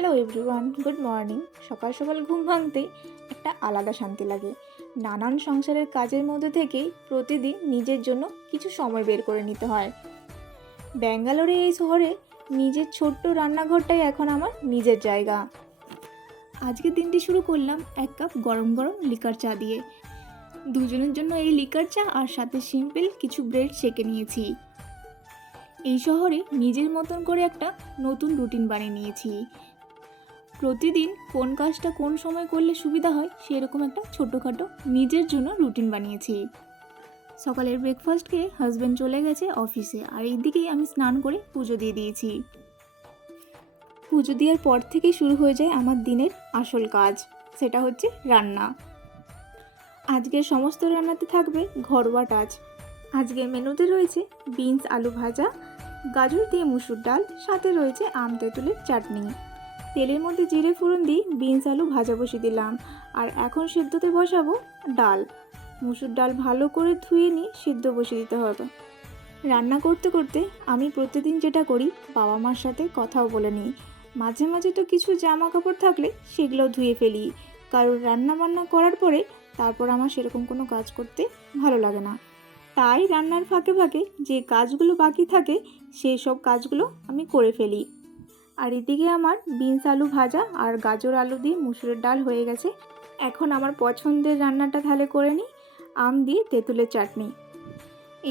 Hello everyone, good morning. সকাল সকাল ঘুম ভাঙতেই একটা আলাদা শান্তি লাগে। নানান সংসারের কাজের মধ্যে থেকেই প্রতিদিন নিজের জন্য কিছু সময় বের করে নিতে হয়। ব্যাঙ্গালোরে এই শহরে নিজের ছোট্ট রান্নাঘরটাই এখন আমার নিজের জায়গা। আজকের দিনটি শুরু করলাম এক কাপ গরম গরম লিকার চা দিয়ে। দুজনের জন্য এই লিকার চা আর সাথে সিম্পল কিছু ব্রেড সেঁকে নিয়েছি। এই শহরে নিজের মতন করে একটা নতুন রুটিন বানিয়ে নিয়েছি। প্রতিদিন কোন কাজটা কোন সময় করলে সুবিধা হয় সেরকম একটা ছোটোখাটো নিজের জন্য রুটিন বানিয়েছি। সকালের ব্রেকফাস্ট খেয়ে হাজব্যান্ড চলে গেছে অফিসে, আর এই দিকেই আমি স্নান করে পুজো দিয়ে দিয়েছি। পুজো দেওয়ার পর থেকেই শুরু হয়ে যায় আমার দিনের আসল কাজ, সেটা হচ্ছে রান্না। আজকের সমস্ত রান্নাতে থাকবে ঘরোয়া টাচ। আজকের মেনুতে রয়েছে বিনস আলু ভাজা, গাজর দিয়ে মুসুর ডাল, সাথে রয়েছে আম তেঁতুলের চাটনি। তেলের মধ্যে জিরে ফোড়ন দিয়ে বিনস আলু ভাজা বসিয়ে দিলাম, আর এখন সিদ্ধতে বসাবো ডাল। মুসুর ডাল ভালো করে ধুয়ে নিয়ে সিদ্ধ বসিয়ে দিতে হবে। রান্না করতে করতে আমি প্রতিদিন যেটা করি, বাবা মার সাথে কথাও বলে নিই। মাঝে মাঝে তো কিছু জামা কাপড় থাকলে সেগুলো ধুয়ে ফেলি, কারণ রান্না বান্না করার পরে তারপর আমার সেরকম কোনো কাজ করতে ভালো লাগে না। তাই রান্নার ফাঁকে ফাঁকে যে কাজগুলো বাকি থাকে সেই সব কাজগুলো আমি করে ফেলি। আর এদিকে আমার বিনস আলু ভাজা আর গাজর আলু দিয়ে মুসুরের ডাল হয়ে গেছে। এখন আমার পছন্দের রান্নাটা তাহলে করে নিই, আম দিয়ে তেঁতুলের চাটনি।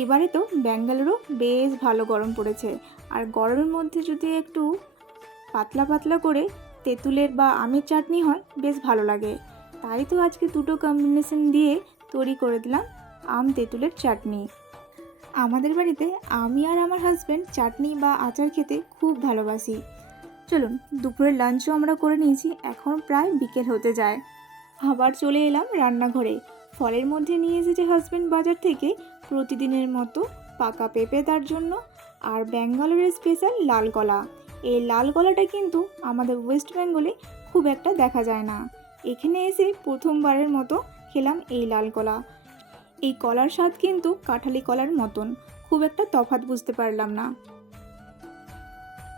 এবারে তো ব্যাঙ্গালোরও বেশ ভালো গরম পড়েছে, আর গরমের মধ্যে যদি একটু পাতলা পাতলা করে তেঁতুলের বা আমের চাটনি হয় বেশ ভালো লাগে। তাই তো আজকে দুটো কম্বিনেশন দিয়ে তৈরি করে দিলাম আম তেঁতুলের চাটনি। আমাদের বাড়িতে আমি আর আমার হাজব্যান্ড চাটনি বা আচার খেতে খুব ভালোবাসি। চলুন, দুপুরের লাঞ্চও আমরা করে নিয়েছি, এখন প্রায় বিকেল হতে যায়। আবার চলে এলাম রান্নাঘরে। ফলের মধ্যে নিয়ে এসেছে হাজব্যান্ড বাজার থেকে প্রতিদিনের মতো পাকা পেঁপে তার জন্য, আর ব্যাঙ্গালোরের স্পেশাল লাল কলা। এই লাল কলাটা কিন্তু আমাদের ওয়েস্ট বেঙ্গলে খুব একটা দেখা যায় না। এখানে এসে প্রথমবারের মতো খেলাম এই লাল কলা। এই কলার স্বাদ কিন্তু কাঁঠালি কলার মতন, খুব একটা তফাৎ বুঝতে পারলাম না।